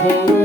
Thank you.